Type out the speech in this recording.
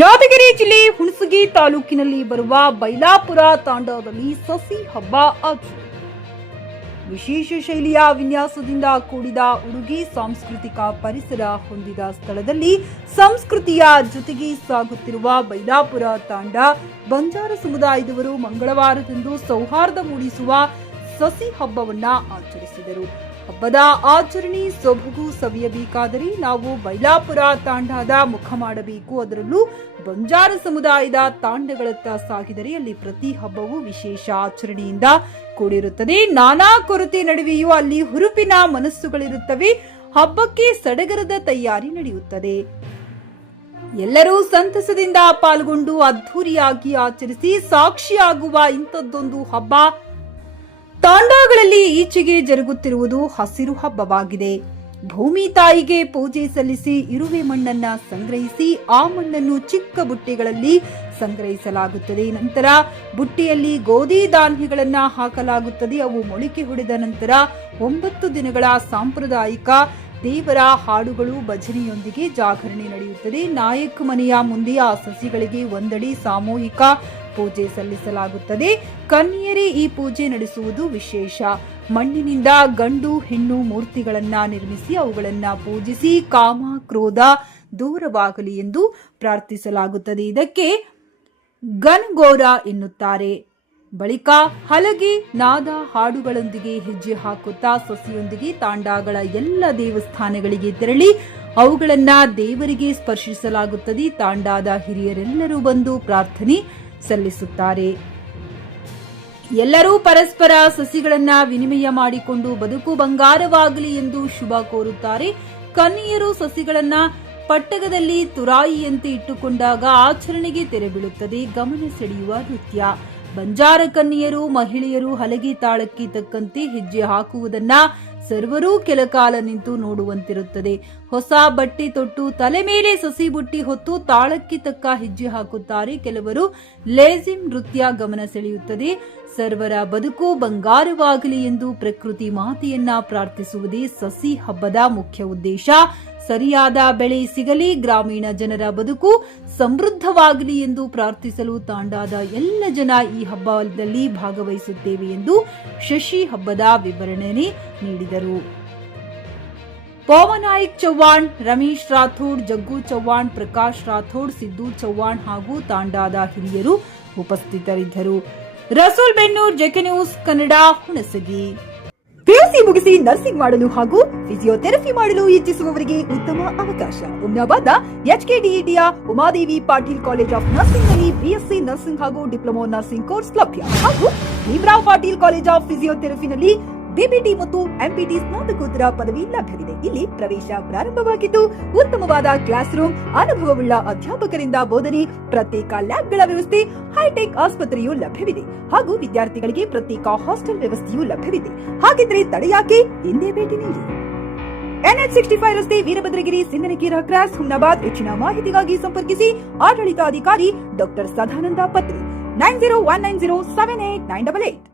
ಯಾದಗಿರಿ ಜಿಲ್ಲೆ ಹುಣಸಗಿ ತಾಲೂಕಿನಲ್ಲಿ ಬರುವ ಬೈಲಾಪುರ ತಾಂಡಾದಲ್ಲಿ ಸಸಿ ಹಬ್ಬ ಆಚರಣೆ. ವಿಶೇಷ ಶೈಲಿಯ ವಿನ್ಯಾಸದಿಂದ ಕೂಡಿದ ಉಡುಗೆ ಸಾಂಸ್ಕೃತಿಕ ಪರಿಸರ ಹೊಂದಿದ ಸ್ಥಳದಲ್ಲಿ ಸಂಸ್ಕೃತಿಯ ಜೊತೆಗೆ ಸಾಗುತ್ತಿರುವ ಬೈಲಾಪುರ ತಾಂಡ ಬಂಜಾರ ಸಮುದಾಯದವರು ಮಂಗಳವಾರದಂದು ಸೌಹಾರ್ದ ಮೂಡಿಸುವ ಸಸಿ ಹಬ್ಬವನ್ನ ಆಚರಿಸಿದರು. ಹಬ್ಬದ ಆಚರಣೆ ಸೊಬಗು ಸವಿಯಬೇಕಾದರೆ ನಾವು ಬೈಲಾಪುರ ತಾಂಡಾದ ಮುಖ ಮಾಡಬೇಕು. ಅದರಲ್ಲೂ ಬಂಜಾರ ಸಮುದಾಯದ ತಾಂಡಗಳತ್ತ ಸಾಗಿದರೆ ಅಲ್ಲಿ ಪ್ರತಿ ಹಬ್ಬವೂ ವಿಶೇಷ ಆಚರಣೆಯಿಂದ ಕೂಡಿರುತ್ತದೆ. ನಾನಾ ಕೊರತೆ ನಡುವೆಯೂ ಅಲ್ಲಿ ಹುರುಪಿನ ಮನಸ್ಸುಗಳಿರುತ್ತವೆ. ಹಬ್ಬಕ್ಕೆ ಸಡಗರದ ತಯಾರಿ ನಡೆಯುತ್ತದೆ. ಎಲ್ಲರೂ ಸಂತಸದಿಂದ ಪಾಲ್ಗೊಂಡು ಅದ್ಧೂರಿಯಾಗಿ ಆಚರಿಸಿ ಸಾಕ್ಷಿಯಾಗುವ ಇಂಥದ್ದೊಂದು ಹಬ್ಬ ತಾಂಡಾಗಳಲ್ಲಿ ಈಚೆಗೆ ಜರುಗುತ್ತಿರುವುದು ಹಸಿರು ಹಬ್ಬವಾಗಿದೆ. ಭೂಮಿ ತಾಯಿಗೆ ಪೂಜೆ ಸಲ್ಲಿಸಿ ಇರುವೆ ಮಣ್ಣನ್ನ ಸಂಗ್ರಹಿಸಿ ಆ ಮಣ್ಣನ್ನು ಚಿಕ್ಕ ಬುಟ್ಟಿಗಳಲ್ಲಿ ಸಂಗ್ರಹಿಸಲಾಗುತ್ತದೆ. ನಂತರ ಬುಟ್ಟಿಯಲ್ಲಿ ಗೋಧಿ ಧಾನ್ಯಗಳನ್ನ ಹಾಕಲಾಗುತ್ತದೆ. ಅವು ಮೊಳಕೆ ಹೊಡೆದ ನಂತರ 9 ದಿನಗಳ ಸಾಂಪ್ರದಾಯಿಕ ದೇವರ ಹಾಡುಗಳು ಭಜನೆಯೊಂದಿಗೆ ಜಾಗರಣೆ ನಡೆಯುತ್ತದೆ. ನಾಯಕ ಮನೆಯ ಮುಂದೆ ಆ ಸಸಿಗಳಿಗೆ ಒಂದಡಿ ಸಾಮೂಹಿಕ ಪೂಜೆ ಸಲ್ಲಿಸಲಾಗುತ್ತದೆ. ಕನ್ಯೆಯರೇ ಈ ಪೂಜೆ ನಡೆಸುವುದು ವಿಶೇಷ. ಮಣ್ಣಿನಿಂದ ಗಂಡು ಹೆಣ್ಣು ಮೂರ್ತಿಗಳನ್ನ ನಿರ್ಮಿಸಿ ಅವುಗಳನ್ನ ಪೂಜಿಸಿ ಕಾಮ ಕ್ರೋಧ ದೂರವಾಗಲಿ ಎಂದು ಪ್ರಾರ್ಥಿಸಲಾಗುತ್ತದೆ. ಇದಕ್ಕೆ ಗನ್ಗೋರ ಎನ್ನುತ್ತಾರೆ. ಬಳಿಕ ಹಲಗೆ ನಾದ ಹಾಡುಗಳೊಂದಿಗೆ ಹೆಜ್ಜೆ ಹಾಕುತ್ತಾ ಸಸಿಯೊಂದಿಗೆ ತಾಂಡಾಗಳ ಎಲ್ಲ ದೇವಸ್ಥಾನಗಳಿಗೆ ತೆರಳಿ ಅವುಗಳನ್ನ ದೇವರಿಗೆ ಸ್ಪರ್ಶಿಸಲಾಗುತ್ತದೆ. ತಾಂಡಾದ ಹಿರಿಯರೆಲ್ಲರೂ ಬಂದು ಪ್ರಾರ್ಥನೆ ಸಲ್ಲಿಸುತ್ತಾರೆ. ಎಲ್ಲರೂ ಪರಸ್ಪರ ಸಸಿಗಳನ್ನ ವಿನಿಮಯ ಮಾಡಿಕೊಂಡು ಬದುಕು ಬಂಗಾರವಾಗಲಿ ಎಂದು ಶುಭ ಕೋರುತ್ತಾರೆ. ಕನ್ಯೆಯರು ಸಸಿಗಳನ್ನ ಪಟ್ಟಗದಲ್ಲಿ ತುರಾಯಿಯಂತೆ ಇಟ್ಟುಕೊಂಡಾಗ ಆಚರಣೆಗೆ ತೆರೆ ಬೀಳುತ್ತದೆ. ಗಮನ ಸೆಳೆಯುವ ನೃತ್ಯ. ಬಂಜಾರ ಕನ್ಯೆಯರು ಮಹಿಳೆಯರು ಹಲಗೆ ತಾಳಕ್ಕೆ ತಕ್ಕಂತೆ ಹೆಜ್ಜೆ ಹಾಕುವುದನ್ನ ಸರ್ವರೂ ಕೆಲಕಾಲ ನಿಂತು ನೋಡುವಂತಿರುತ್ತದೆ. ಹೊಸ ಬಟ್ಟೆ ತೊಟ್ಟು ತಲೆ ಮೇಲೆ ಸಸಿ ಬುಟ್ಟಿ ಹೊತ್ತು ತಾಳಕ್ಕೆ ತಕ್ಕ ಹೆಜ್ಜೆ ಹಾಕುತ್ತಾರೆ. ಕೆಲವರು ಲೇಜಿಮ್ ನೃತ್ಯ ಗಮನ ಸೆಳೆಯುತ್ತದೆ. ಸರ್ವರ ಬದುಕು ಬಂಗಾರವಾಗಲಿ ಎಂದು ಪ್ರಕೃತಿ ಮಾತೆಯನ್ನ ಪ್ರಾರ್ಥಿಸುವುದೇ ಸಸಿ ಹಬ್ಬದ ಮುಖ್ಯ ಉದ್ದೇಶ. ಸರಿಯಾದ ಬೆಳೆ ಸಿಗಲಿ, ಗ್ರಾಮೀಣ ಜನರ ಬದುಕು ಸಮೃದ್ಧವಾಗಲಿ ಎಂದು ಪ್ರಾರ್ಥಿಸಲು ತಾಂಡಾದ ಎಲ್ಲ ಜನ ಈ ಹಬ್ಬದಲ್ಲಿ ಭಾಗವಹಿಸುತ್ತೇವೆ ಎಂದು ಶಶಿ ಹಬ್ಬದ ವಿವರಣೆ ನೀಡಿದರು. ಪವನಾಯಕ್ ಚವ್ಹಾಣ್, ರಮೇಶ್ ರಾಥೋಡ್, ಜಗ್ಗು ಚವ್ಹಾಣ್, ಪ್ರಕಾಶ್ ರಾಥೋಡ್, ಸಿದ್ದು ಚವ್ಹಾಣ್ ಹಾಗೂ ತಾಂಡಾದ ಹಿರಿಯರು ಉಪಸ್ಥಿತರಿದ್ದರು. Rasool Bennur, JK news Kannada, Hunasagi. PUC ಮುಗಿಸಿ ನರ್ಸಿಂಗ್ ಮಾಡಲು ಹಾಗೂ ಫಿಸಿಯೋಥೆರಪಿ ಮಾಡಲು ಇಚ್ಛಿಸುವವರಿಗೆ ಉತ್ತಮ ಅವಕಾಶ. ಹುಮ್ನಾಬಾದ್ನ ಎಚ್ಕೆಡಿಇಟಿಯ Umadevi Patil college of nursing ನಲ್ಲಿ ಬಿಎಸ್ಸಿ ನರ್ಸಿಂಗ್ ಹಾಗೂ ಡಿಪ್ಲೊಮಾ ನರ್ಸಿಂಗ್ ಕೋರ್ಸ್ ಲಭ್ಯ ಹಾಗೂ ಭೀಮ್ರಾವ್ ಪಾಟೀಲ್ ಕಾಲೇಜ್ ಆಫ್ ಫಿಸಿಯೋಥೆರಪಿನಲ್ಲಿ ಬಿಪಿಟಿ ಮತ್ತು ಎಂಪಿಟಿ ಸ್ನಾತಕೋತ್ತರ ಪದವಿ ಲಭ್ಯವಿದೆ. ಇಲ್ಲಿ ಪ್ರವೇಶ ಪ್ರಾರಂಭವಾಗಿದ್ದು ಉತ್ತಮವಾದ ಕ್ಲಾಸ್ ರೂಮ್, ಅನುಭವವುಳ್ಳ ಅಧ್ಯಾಪಕರಿಂದ ಬೋಧನೆ, ಪ್ರತ್ಯೇಕ ಲ್ಯಾಬ್ಗಳ ವ್ಯವಸ್ಥೆ, ಹೈಟೆಕ್ ಆಸ್ಪತ್ರೆಯೂ ಲಭ್ಯವಿದೆ ಹಾಗೂ ವಿದ್ಯಾರ್ಥಿಗಳಿಗೆ ಪ್ರತ್ಯೇಕ ಹಾಸ್ಟೆಲ್ ವ್ಯವಸ್ಥೆಯೂ ಲಭ್ಯವಿದೆ. ಹಾಗಿದ್ರೆ ತಡೆಯಾಕೆ, ಹಿಂದೆ ಭೇಟಿ ನೀಡಿ. NH65 ರಸ್ತೆ, ವೀರಭದ್ರಗಿರಿ, ಸಿಂಗನಕೀರ ಕ್ರಾಸ್, ಹುಮ್ನಾಬಾದ್. ಹೆಚ್ಚಿನ ಮಾಹಿತಿಗಾಗಿ ಸಂಪರ್ಕಿಸಿ ಆಡಳಿತಾಧಿಕಾರಿ ಡಾಕ್ಟರ್ ಸದಾನಂದ ಪತ್ರಿ 9019078988.